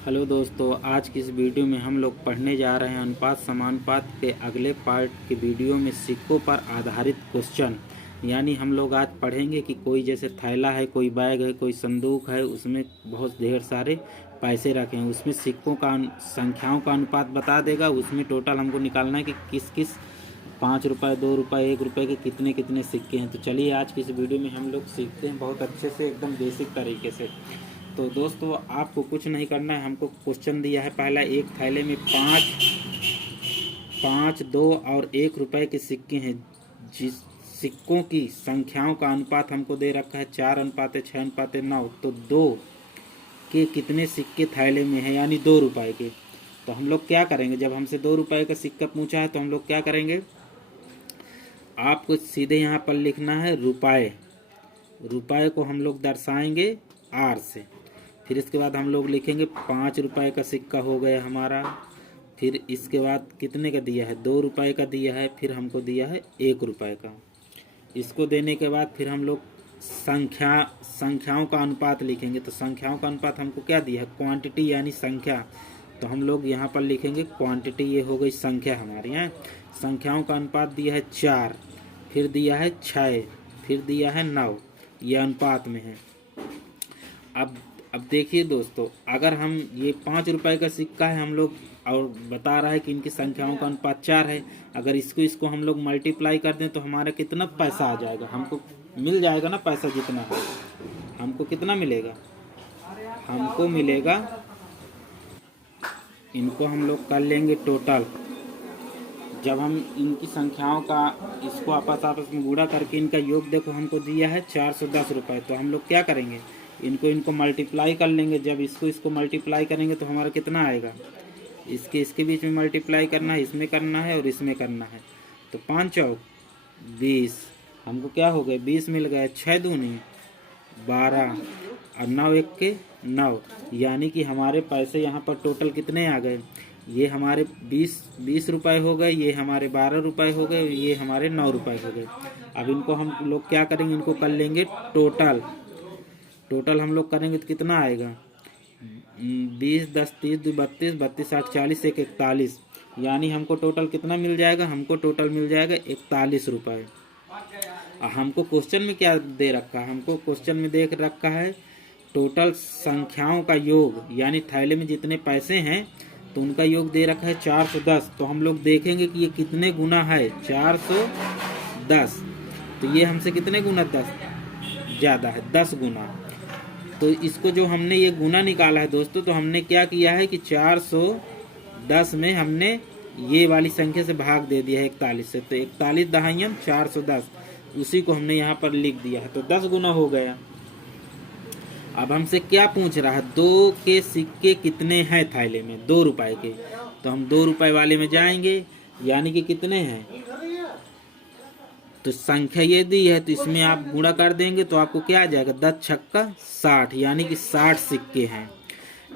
Hello दोस्तों, आज की इस वीडियो में हम लोग पढ़ने जा रहे हैं अनुपात समानुपात के अगले पार्ट के वीडियो में सिक्कों पर आधारित क्वेश्चन। यानी हम लोग आज पढ़ेंगे कि कोई जैसे थैला है, कोई बैग है, कोई संदूक है, उसमें बहुत ढेर सारे पैसे रखे हैं। उसमें सिक्कों का संख्याओं का अनुपात बता देगा। उसमें टोटल हमको निकालना है कि किस किस 5 रुपये, 2 रुपये, 1 रुपये के कितने कितने सिक्के हैं। तो चलिए आज की इस वीडियो में हम लोग सीखते हैं बहुत अच्छे से, एकदम बेसिक तरीके से। तो दोस्तों, आपको कुछ नहीं करना है। हमको क्वेश्चन दिया है पहला, एक थैले में पाँच, 2 और 1 रुपये के सिक्के हैं। जिस सिक्कों की संख्याओं का अनुपात हमको दे रखा है 4:6:9। तो 2 के कितने सिक्के थैले में है, यानी 2 रुपये के। तो हम लोग क्या करेंगे, जब हमसे 2 रुपये का सिक्का पूछा है तो हम लोग क्या करेंगे, आपको सीधे यहाँ पर लिखना है रुपये। रुपये को हम लोग दर्शाएंगे आर से। फिर इसके बाद हम लोग लिखेंगे 5 रुपये का सिक्का हो गया हमारा। फिर इसके बाद कितने का दिया है, 2 रुपये का दिया है। फिर हमको दिया है 1 रुपये का। इसको देने के बाद फिर हम लोग संख्याओं का अनुपात लिखेंगे। तो संख्याओं का अनुपात हमको क्या दिया है, क्वांटिटी यानी संख्या। तो हम लोग यहाँ पर लिखेंगे क्वांटिटी, ये हो गई संख्या हमारी है। संख्याओं का अनुपात दिया है 4, फिर दिया है 6, फिर दिया है 9। ये अनुपात में है। अब देखिए दोस्तों, अगर हम ये 5 रुपये का सिक्का है हम लोग, और बता रहा है कि इनकी संख्याओं का अनुपात 4 है। अगर इसको हम लोग मल्टीप्लाई कर दें तो हमारा कितना पैसा आ जाएगा, हमको मिल जाएगा ना पैसा जितना है। हमको कितना मिलेगा, हमको मिलेगा, इनको हम लोग कर लेंगे टोटल। जब हम इनकी संख्याओं का इसको आपस में गुणा करके इनका योग देखो हमको दिया है 410 रुपये। तो हम लोग क्या करेंगे, इनको मल्टीप्लाई कर लेंगे। जब इसको मल्टीप्लाई करेंगे तो हमारा कितना आएगा, इसके बीच में मल्टीप्लाई करना है, इसमें करना है और इसमें करना है। तो 5 चौक 20, हमको क्या हो गए 20 मिल गए। 6 दूनी 12 और 9 एक के 9। यानी कि हमारे पैसे यहाँ पर टोटल कितने आ गए, ये हमारे 20 रुपये हो गए, ये हमारे 12 रुपये हो गए, ये हमारे 9 रुपये हो गए। अब इनको हम लोग क्या करेंगे, इनको कर लेंगे टोटल हम लोग करेंगे तो कितना आएगा, 20, 10, 30, 2, 32, 32, 60, 40, 1, 41। यानी हमको टोटल कितना मिल जाएगा, हमको टोटल मिल जाएगा 41 रुपये। हमको क्वेश्चन में क्या दे रखा है, हमको क्वेश्चन में देख रखा है टोटल संख्याओं का योग, यानी थैले में जितने पैसे हैं तो उनका योग दे रखा है 410। तो हम लोग देखेंगे कि ये कितने गुना है 410। तो ये हमसे कितने गुना, 10 ज़्यादा है, 10 गुना। तो इसको जो हमने ये गुना निकाला है दोस्तों, तो हमने क्या किया है कि 410 में हमने ये वाली संख्या से भाग दे दिया है 41 से। तो 41 दहाइयम 410, उसी को हमने यहाँ पर लिख दिया है। तो 10 गुना हो गया। अब हमसे क्या पूछ रहा है, 2 के सिक्के कितने हैं थैले में, 2 रुपये के। तो हम 2 रुपये वाले में जाएंगे, यानी कि कितने हैं, तो संख्या ये दी है तो इसमें आप गुणा कर देंगे तो आपको क्या आ जाएगा, 10 छक्का 60, यानी कि 60 सिक्के हैं।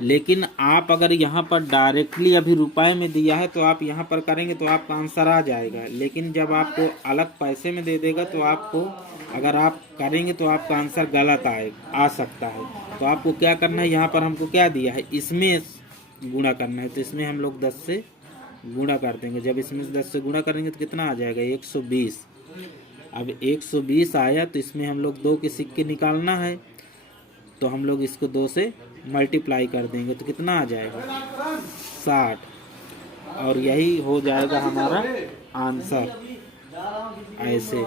लेकिन आप अगर यहाँ पर डायरेक्टली अभी रुपए में दिया है तो आप यहाँ पर करेंगे तो आपका आंसर आ जाएगा। लेकिन जब आपको अलग पैसे में दे देगा तो आपको, अगर आप करेंगे तो आपका आंसर गलत आ सकता है। तो आपको क्या करना है, यहाँ पर हमको क्या दिया है, इसमें गुणा करना है। तो इसमें हम लोग 10 से गुणा कर देंगे। जब इसमें 10 से गुणा करेंगे तो कितना आ जाएगा, 120। अब 120 आया तो इसमें हम लोग 2 के सिक्के निकालना है। तो हम लोग इसको 2 से मल्टीप्लाई कर देंगे तो कितना आ जाएगा, 60। और यही हो जाएगा हमारा आंसर। ऐसे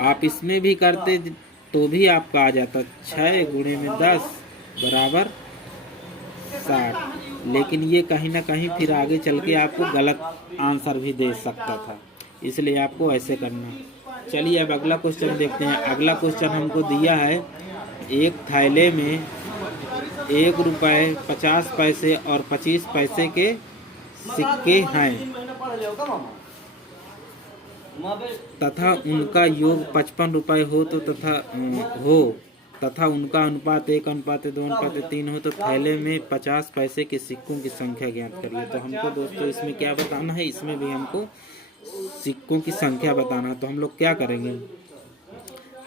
आप इसमें भी करते तो भी आपका आ जाता 6 गुणे में 10 बराबर 60। लेकिन ये कहीं ना कहीं फिर आगे चल के आपको गलत आंसर भी दे सकता था, इसलिए आपको ऐसे करना। चलिए अब अगला क्वेश्चन देखते हैं। अगला क्वेश्चन हमको दिया है, एक थैले में 1 रुपये, 50 पैसे और 25 पैसे के सिक्के हैं तथा उनका योग 55 रुपये हो तथा उनका अनुपात 1:2:3 हो। तो थैले में 50 पैसे के सिक्कों की संख्या ज्ञात करिए। तो हमको दोस्तों इसमें क्या बताना है, इसमें भी हमको सिक्कों की संख्या बताना है। तो हम लोग क्या करेंगे,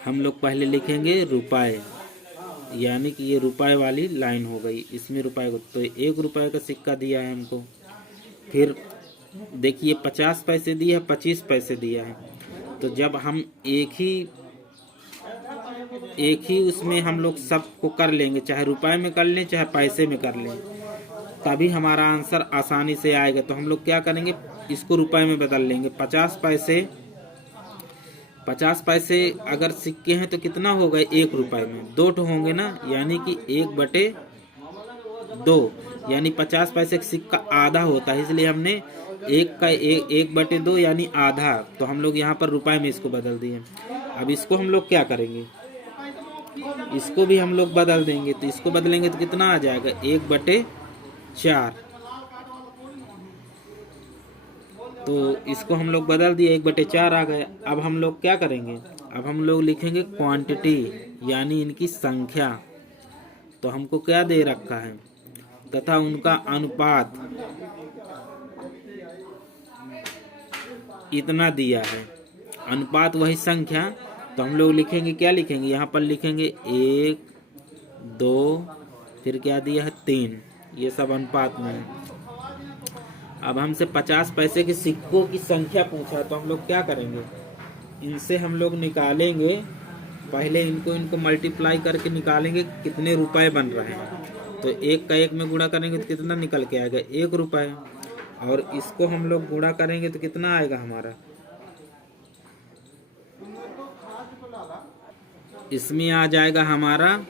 हम लोग पहले लिखेंगे रुपये, यानी कि ये रुपए वाली लाइन हो गई, इसमें रुपए को तो 1 रुपए का सिक्का दिया है हमको। फिर देखिए 50 पैसे दिया है, 25 पैसे दिया है। तो जब हम एक ही उसमें हम लोग सबको कर लेंगे, चाहे रुपए में कर लें चाहे पैसे में कर लें, तभी हमारा आंसर आसानी से आएगा। तो हम लोग क्या करेंगे, इसको रुपए में बदल लेंगे। 50 पैसे अगर सिक्के हैं तो कितना हो गए 1 रुपए में, 2 ठो होंगे ना, यानी कि 1/2, यानी 50 पैसे का सिक्का आधा होता है, इसलिए हमने 1/2 यानी आधा। तो हम लोग यहाँ पर रुपए में इसको बदल दिए। अब इसको हम लोग क्या करेंगे, इसको भी हम लोग बदल देंगे। तो इसको बदलेंगे तो कितना आ जाएगा 1/4। तो इसको हम लोग बदल दिए, 1/4 आ गया। अब हम लोग क्या करेंगे, अब हम लोग लिखेंगे क्वांटिटी यानी इनकी संख्या। तो हमको क्या दे रखा है, तथा उनका अनुपात इतना दिया है। अनुपात वही संख्या, तो हम लोग लिखेंगे, क्या लिखेंगे, यहाँ पर लिखेंगे 1, 2, फिर क्या दिया है 3, ये सब अनुपात में है। अब हमसे 50 पैसे के सिक्कों की संख्या पूछा, तो हम लोग क्या करेंगे, इनसे हम लोग निकालेंगे, पहले इनको मल्टीप्लाई करके निकालेंगे कितने रुपए बन रहे हैं। तो 1 का 1 में गुणा करेंगे तो कितना निकल के आएगा 1 रुपए, और इसको हम लोग गुणा करेंगे तो कितना आएगा हमारा, इसमें आ जाएगा हमारा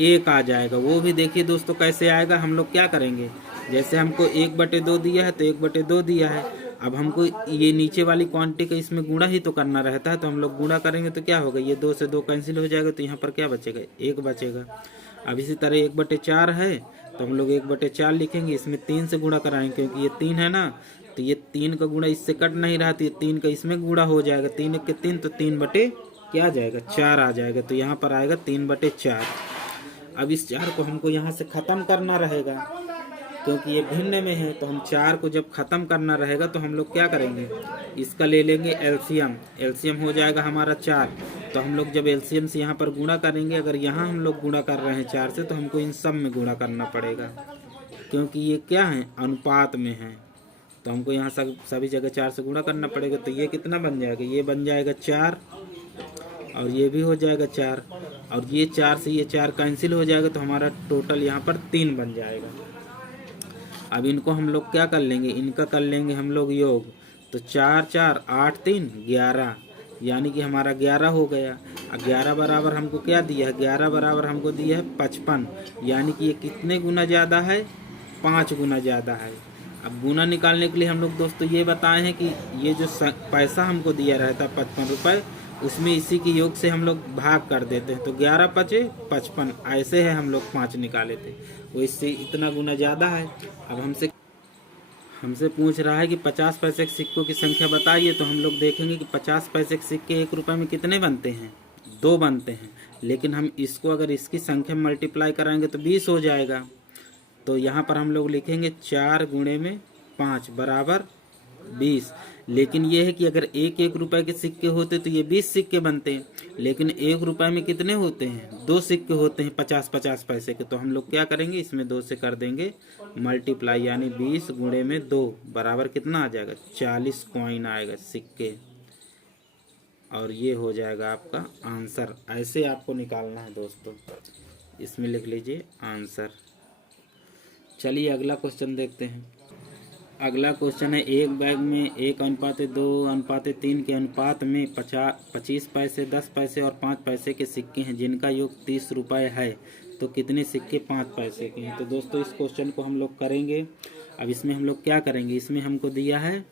1 आ जाएगा। वो भी देखिए दोस्तों कैसे आएगा, हम लोग क्या करेंगे, जैसे हमको 1/2 दिया है तो 1/2 दिया है। अब हमको ये नीचे वाली क्वांटिटी का इसमें गुणा ही तो करना रहता है, तो हम लोग गुणा करेंगे तो क्या होगा, ये 2 से 2 कैंसिल हो जाएगा, तो यहाँ पर क्या बचेगा 1 बचेगा। अब इसी तरह 1/4 है, तो हम लोग 1/4 लिखेंगे, इसमें 3 से गुणा कराएंगे, क्योंकि ये 3 है ना, तो ये 3 का गुणा इससे कट नहीं रहा, तो ये 3 का इसमें गुणा हो जाएगा, 3 1 के 3, तो 3 क्या आ जाएगा 4 आ जाएगा। तो यहाँ पर आएगा 3/4। अब इस 4 को हमको यहाँ से ख़त्म करना रहेगा, क्योंकि ये भिन्न में है। तो हम 4 को जब ख़त्म करना रहेगा तो हम लोग क्या करेंगे, इसका ले लेंगे एलसीएम, एलसीएम हो जाएगा हमारा 4। तो हम लोग जब एलसीएम से यहाँ पर गुणा करेंगे, अगर यहाँ हम लोग गुणा कर रहे हैं 4 से, तो हमको इन सब में गुणा करना पड़ेगा, क्योंकि ये क्या है, अनुपात में है। तो हमको यहाँ सभी जगह 4 से गुणा करना पड़ेगा। तो ये कितना बन जाएगा, ये बन जाएगा 4, और ये भी हो जाएगा 4, और ये 4 से ये 4 कैंसिल हो जाएगा, तो हमारा टोटल यहाँ पर 3 बन जाएगा। अब इनको हम लोग क्या कर लेंगे, इनका कर लेंगे हम लोग योग। तो 4 4 8 3 11, यानी कि हमारा 11 हो गया। अब 11 बराबर हमको क्या दिया है, 11 बराबर हमको दिया है 55, यानी कि ये कितने गुना ज़्यादा है, 5 गुना ज़्यादा है। अब गुना निकालने के लिए हम लोग दोस्तों ये बताए हैं कि ये जो पैसा हमको दिया रहता है 55 रुपये, उसमें इसी के योग से हम लोग भाग कर देते हैं। तो 11 5 55, ऐसे है हम लोग 5 निकाले थे, वो इससे इतना गुना ज़्यादा है। अब हमसे पूछ रहा है कि 50 पैसे के सिक्कों की संख्या बताइए। तो हम लोग देखेंगे कि 50 पैसे के सिक्के 1 रुपये में कितने बनते हैं, 2 बनते हैं। लेकिन हम इसको अगर इसकी संख्या मल्टीप्लाई कराएंगे तो 20 हो जाएगा। तो यहाँ पर हम लोग लिखेंगे 4 गुणे में 5 बराबर 20। लेकिन ये है कि अगर 1 रुपए के सिक्के होते तो ये 20 सिक्के बनते, लेकिन 1 रुपए में कितने होते हैं, 2 सिक्के होते हैं 50 पैसे के। तो हम लोग क्या करेंगे, इसमें 2 से कर देंगे मल्टीप्लाई, यानी 20 गुणे में 2 बराबर कितना आ जाएगा, 40 कॉइन आएगा सिक्के, और ये हो जाएगा आपका आंसर। ऐसे आपको निकालना है दोस्तों, इसमें लिख लीजिए आंसर। चलिए अगला क्वेश्चन देखते हैं। अगला क्वेश्चन है, एक बैग में 1:2:3 के अनुपात में 25 पैसे, 10 पैसे और 5 पैसे के सिक्के हैं, जिनका योग 30 रुपये है। तो कितने सिक्के 5 पैसे के हैं। तो दोस्तों इस क्वेश्चन को हम लोग करेंगे। अब इसमें हम लोग क्या करेंगे, इसमें हमको दिया है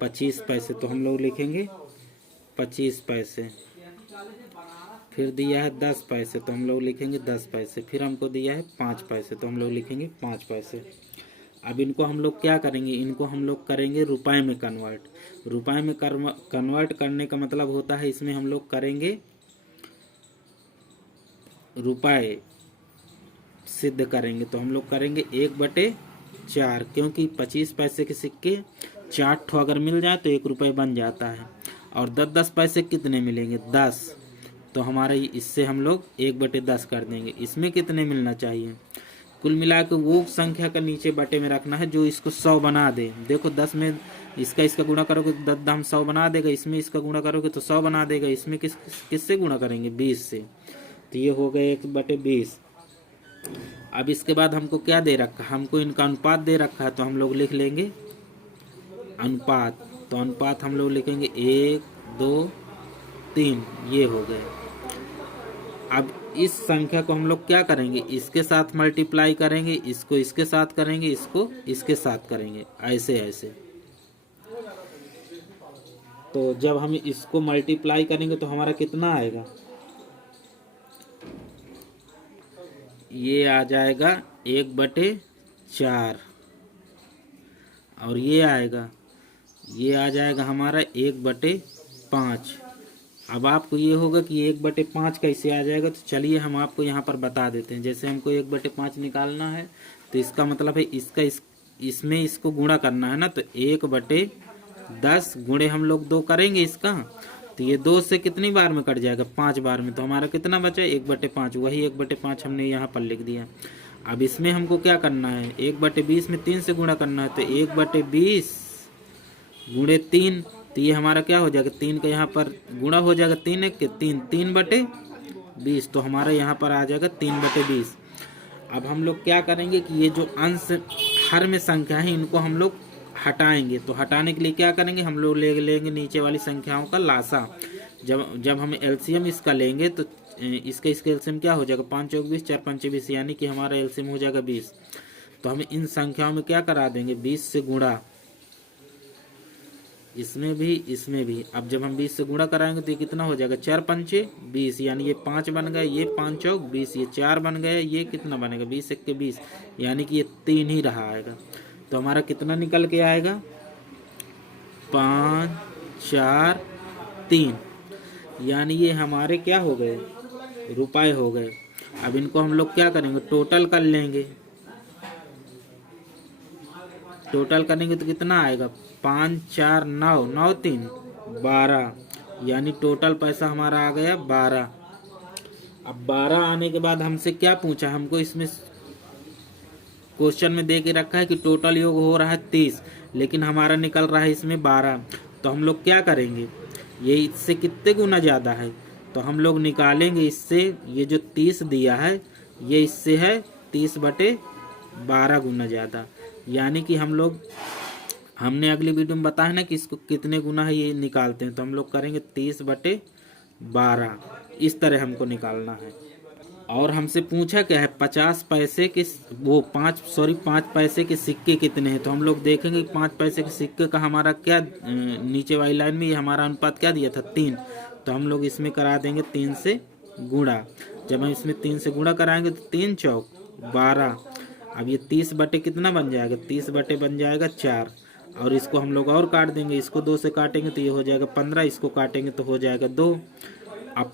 25 पैसे, तो हम लोग लिखेंगे 25 पैसे। फिर दिया है 10 पैसे, तो हम लोग लिखेंगे 10 पैसे। फिर हमको दिया है 5 पैसे, तो हम लोग लिखेंगे 5 पैसे। अब इनको हम लोग क्या करेंगे, इनको हम लोग करेंगे रुपए में कन्वर्ट। रुपए में कन्वर्ट करने का मतलब होता है, इसमें हम लोग करेंगे रुपए सिद्ध करेंगे। तो हम लोग करेंगे 1/4, क्योंकि 25 पैसे के सिक्के 4 ठो अगर मिल जाए तो 1 रुपये बन जाता है। और 10 पैसे कितने मिलेंगे, 10। तो हमारा इससे हम लोग 1/10 कर देंगे। इसमें कितने मिलना चाहिए? कुल मिला के वो संख्या का नीचे बटे में रखना है जो इसको 100 बना दे। देखो 10 में इसका गुणा करोगे तो 10 दाम 100 बना देगा, इसमें इसका गुणा करोगे तो 100 बना देगा। इसमें किससे गुणा करेंगे? 20 से। तो ये हो गए 1/20। अब इसके बाद हमको क्या दे रखा है? हमको इनका अनुपात दे रखा है, तो हम लोग लिख लेंगे अनुपात। तो अनुपात हम लोग लिखेंगे 1, 2, 3, ये हो गए। अब इस संख्या को हम लोग क्या करेंगे? इसके साथ मल्टीप्लाई करेंगे, इसको इसके साथ करेंगे, इसको इसके साथ करेंगे, ऐसे ऐसे। तो जब हम इसको मल्टीप्लाई करेंगे तो हमारा कितना आएगा? ये आ जाएगा 1/4 और ये आ जाएगा हमारा 1/5। अब आपको ये होगा कि 1/5 कैसे आ जाएगा, तो चलिए हम आपको यहाँ पर बता देते हैं। जैसे हमको 1/5 निकालना है तो इसका मतलब है इसमें इसको गुणा करना है ना, तो 1/10 गुणे हम लोग 2 करेंगे इसका, तो ये 2 से कितनी बार में कट जाएगा? 5 बार में। तो हमारा कितना बचा? 1/5। वही 1/5 हमने यहाँ पर लिख दिया। अब इसमें हमको क्या करना है? 1/20 में 3 से गुणा करना है, तो 1/20 गुणे 3, तो ये हमारा क्या हो जाएगा? 3 का यहाँ पर गुणा हो जाएगा, 3 1 के 3, 3/20। तो हमारा यहाँ पर आ जाएगा 3/20। अब हम लोग क्या करेंगे कि ये जो अंश हर में संख्या है इनको हम लोग हटाएंगे। तो हटाने के लिए क्या करेंगे? हम लोग ले लेंगे नीचे वाली संख्याओं का लासा। जब हम एलसीएम इसका लेंगे तो इसका एलसीएम क्या हो जाएगा? 5 चौक 20, 4 पंचे 20, यानी कि हमारा एलसीएम हो जाएगा 20। तो हम इन संख्याओं में क्या करा देंगे? 20 से गुणा, इसमें भी। अब जब हम 20 से गुणा कराएंगे तो ये कितना हो जाएगा? 4 पंचे 20, यानी ये 5 बन गए, ये 5 चौक 20, ये 4 बन गए, ये कितना बनेगा? 20 1 के 20, यानी कि ये 3 ही रहा आएगा। तो हमारा कितना निकल के आएगा? 5 4 3, यानी ये हमारे क्या हो गए? रुपए हो गए। अब इनको हम लोग क्या करेंगे? टोटल कर लेंगे। टोटल करेंगे तो कितना आएगा? 5 4 9 9 3 12, यानी टोटल पैसा हमारा आ गया 12। अब 12 आने के बाद हमसे क्या पूछा? हमको इसमें क्वेश्चन में दे के रखा है कि टोटल योग हो रहा है 30, लेकिन हमारा निकल रहा है इसमें 12। तो हम लोग क्या करेंगे? ये इससे कितने गुना ज़्यादा है, तो हम लोग निकालेंगे इससे। ये जो 30 दिया है ये इससे है 30/12 गुना ज़्यादा, यानी कि हमने अगली वीडियो में बताया ना कि इसको कितने गुना है ये निकालते हैं। तो हम लोग करेंगे 30/12, इस तरह हमको निकालना है। और हमसे पूछा क्या है? 50 पैसे के 5 पैसे के सिक्के कितने हैं। तो हम लोग देखेंगे 5 पैसे के सिक्के का हमारा क्या नीचे वाली लाइन में ये हमारा अनुपात क्या दिया था? 3। तो हम लोग इसमें करा देंगे 3 से गुणा। जब हम इसमें 3 से गुणा कराएंगे तो 3 चौक 12। अब ये 30 बटे कितना बन जाएगा? 30 बटे बन जाएगा 4, और इसको हम लोग और काट देंगे। इसको 2 से काटेंगे तो ये हो जाएगा 15, इसको काटेंगे तो हो जाएगा 2। अब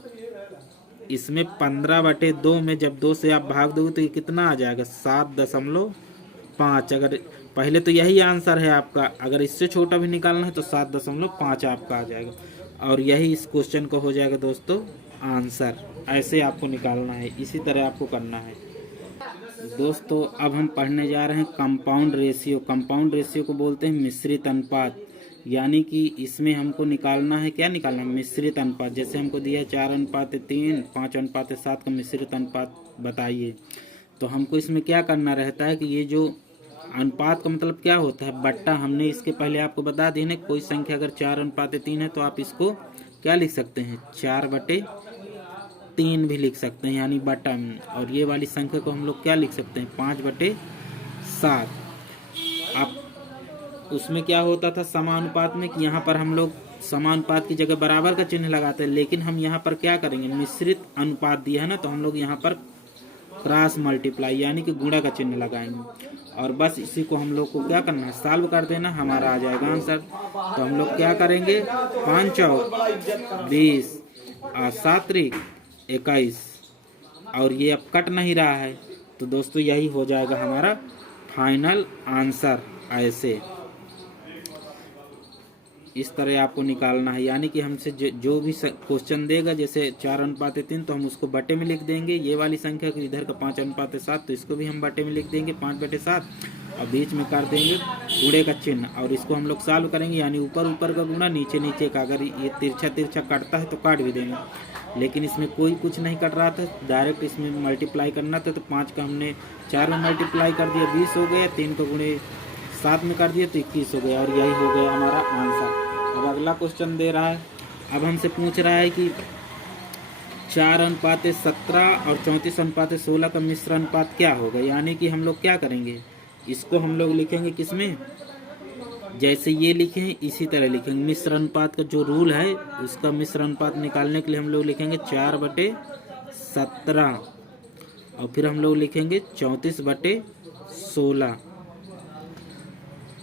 इसमें 15/2 में जब 2 से आप भाग दोगे तो ये कितना आ जाएगा? 7.5। अगर पहले तो यही आंसर है आपका, अगर इससे छोटा भी निकालना है तो 7.5 आपका आ जाएगा, और यही इस क्वेश्चन का हो जाएगा दोस्तों आंसर। ऐसे आपको निकालना है, इसी तरह आपको करना है दोस्तों। अब हम पढ़ने जा रहे हैं कंपाउंड रेशियो। कंपाउंड रेशियो को बोलते हैं मिश्रित अनुपात, यानी कि इसमें हमको निकालना है, क्या निकालना है? मिश्रित अनुपात। जैसे हमको दिया है 4:3, 5:7 का मिश्रित अनुपात बताइए। तो हमको इसमें क्या करना रहता है कि ये जो अनुपात का मतलब क्या होता है? बट्टा। हमने इसके पहले आपको बता दी ना, कोई संख्या अगर 4:3 है तो आप इसको क्या लिख सकते हैं? 4/3 भी लिख सकते हैं, यानी बट्टा। और ये वाली संख्या को हम लोग क्या लिख सकते हैं? 5/7। अब उसमें क्या होता था समानुपात में कि यहाँ पर हम लोग समानुपात की जगह बराबर का चिन्ह लगाते हैं, लेकिन हम यहाँ पर क्या करेंगे? मिश्रित अनुपात दिया है ना, तो हम लोग यहाँ पर क्रॉस मल्टीप्लाई यानी कि गुणा का चिन्ह लगाएंगे, और बस इसी को हम लोग को क्या करना है? सॉल्व कर देना, हमारा आ जाएगा आंसर। तो हम लोग क्या करेंगे? 5 चौक 20 और 7 त्रिक 21, और ये अब कट नहीं रहा है, तो दोस्तों यही हो जाएगा हमारा फाइनल आंसर। ऐसे इस तरह आपको निकालना है। यानी कि हमसे जो भी क्वेश्चन देगा, जैसे 4:3 तो हम उसको बटे में लिख देंगे। ये वाली संख्या को इधर का 5:7 तो इसको भी हम बटे में लिख देंगे 5/7 और बीच में कर देंगे गुणे का चिन्ह और इसको हम लोग सॉल्व करेंगे। यानी ऊपर ऊपर का गुणा नीचे नीचे का। अगर ये तिरछा तिरछा काटता है तो काट भी देंगे, लेकिन इसमें कोई कुछ नहीं कट रहा था, डायरेक्ट इसमें मल्टीप्लाई करना था। तो 5 का हमने 4 में मल्टीप्लाई कर दिया 20 हो गया, 3 को गुणे 7 में कर दिया तो 21 हो गया और यही हो गया हमारा आंसर। अब अगला क्वेश्चन दे रहा है, अब हमसे पूछ रहा है कि 4:17 और 34:16 का मिश्र अनुपात क्या होगा। यानी कि हम लोग क्या करेंगे, इसको हम लोग लिखेंगे किसमें, जैसे ये लिखे हैं इसी तरह लिखेंगे। मिश्र अनुपात का जो रूल है उसका मिश्र अनुपात निकालने के लिए हम लोग लिखेंगे 4/17 और फिर हम लोग लिखेंगे 34/16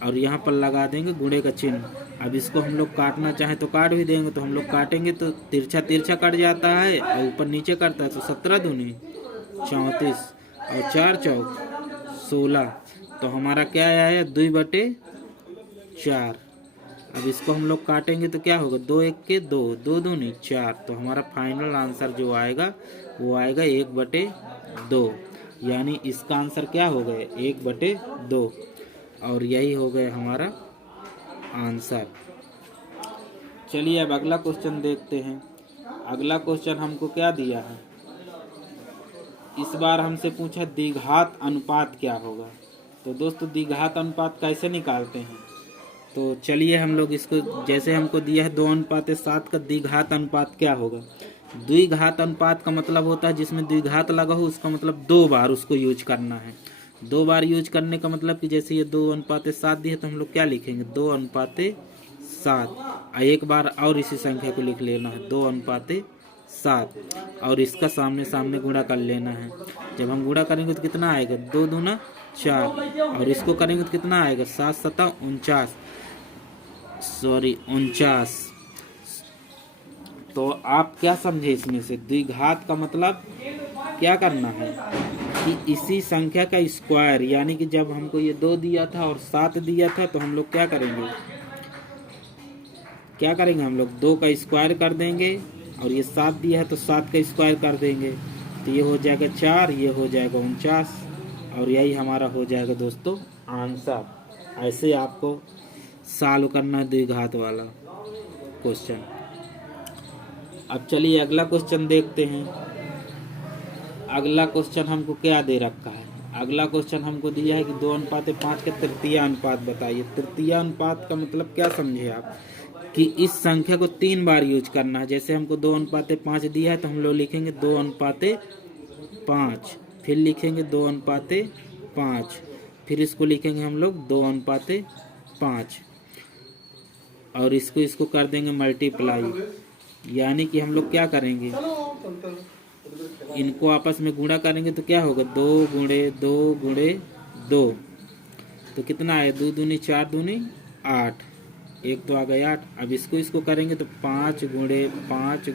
और यहाँ पर लगा देंगे गुणे का चिन्ह। अब इसको हम लोग काटना चाहें तो काट भी देंगे, तो हम लोग काटेंगे तो तिरछा तिरछा कट जाता है और ऊपर नीचे करता है। तो 17 दूनी 34 और 4 चौक 16 तो हमारा क्या आया 2/4। अब इसको हम लोग काटेंगे तो क्या होगा 2 1 के 2, 2 दूनी 4 तो हमारा फाइनल आंसर जो आएगा वो आएगा 1/2। यानी इसका आंसर क्या हो गया 1/2 और यही हो गया हमारा आंसर। चलिए अब अगला क्वेश्चन देखते हैं। अगला क्वेश्चन हमको क्या दिया है, इस बार हमसे पूछा द्विघात अनुपात क्या होगा। तो दोस्तों द्विघात अनुपात कैसे निकालते हैं, तो चलिए हम लोग इसको, जैसे हमको दिया है 2:7 का द्विघात अनुपात क्या होगा। द्विघात अनुपात का मतलब होता है जिसमें द्विघात लगा हो, उसका मतलब 2 बार उसको यूज करना है। 2 बार यूज करने का मतलब कि जैसे ये 2:7 दिए तो हम लोग क्या लिखेंगे 2:7 एक बार और इसी संख्या को लिख लेना है 2:7 और इसका सामने सामने गुणा कर लेना है। जब हम गुणा करेंगे तो कितना आएगा 2 दूना 4 और इसको करेंगे तो कितना आएगा 7 7 49। तो आप क्या समझे इसमें से, द्विघात का मतलब क्या करना है कि इसी संख्या का स्क्वायर, यानी कि जब हमको ये 2 दिया था और 7 दिया था तो हम लोग क्या करेंगे हम लोग 2 का स्क्वायर कर देंगे और ये 7 दिया है तो 7 का स्क्वायर कर देंगे तो ये हो जाएगा 4, ये हो जाएगा 49 और यही हमारा हो जाएगा दोस्तों आंसर। ऐसे आपको सॉल्व करना है द्विघात वाला क्वेश्चन। अब चलिए अगला क्वेश्चन देखते हैं। अगला क्वेश्चन हमको क्या दे रखा है, अगला क्वेश्चन हमको दिया है कि 2:5 का तृतीय अनुपात बताइए। तृतीय अनुपात का मतलब क्या समझे आप कि इस संख्या को 3 बार यूज करना है। जैसे हमको 2:5 दिया है तो हम लोग लिखेंगे 2:5 फिर लिखेंगे 2:5 फिर इसको लिखेंगे हम लोग 2:5 और इसको कर देंगे मल्टीप्लाई। यानी कि हम लोग क्या करेंगे इनको आपस में गुणा करेंगे तो क्या होगा 2 गुणे 2 तो कितना आया 2 दूनी 4 दूनी 8, एक तो आ गया 8। अब इसको करेंगे तो 5 गुणे 5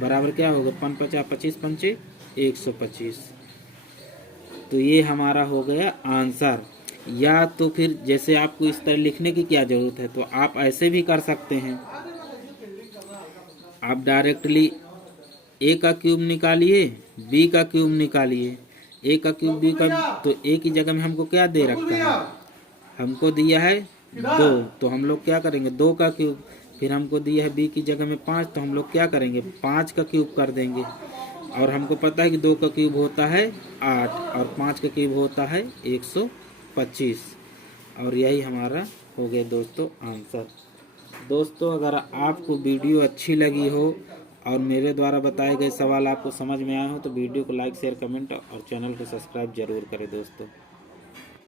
बराबर क्या होगा 5 50 25 पंचे 125। तो ये हमारा हो गया आंसर। या तो फिर जैसे आपको इस तरह लिखने की क्या जरूरत है तो आप ऐसे भी कर सकते हैं, आप डायरेक्टली a का क्यूब निकालिए b का क्यूब निकालिए। a का क्यूब b का, तो a की जगह में हमको क्या दे रखा है, हमको दिया है 2 तो हम लोग क्या करेंगे 2 का क्यूब। फिर हमको दिया है b की जगह में 5 तो हम लोग क्या करेंगे 5 का क्यूब कर देंगे। और हमको पता है कि 2 का क्यूब होता है 8 और 5 का क्यूब होता है 125 और यही हमारा हो गया दोस्तों आंसर। दोस्तों अगर आपको वीडियो अच्छी लगी हो और मेरे द्वारा बताए गए सवाल आपको समझ में आए हो तो वीडियो को लाइक शेयर कमेंट और चैनल को सब्सक्राइब जरूर करें दोस्तों।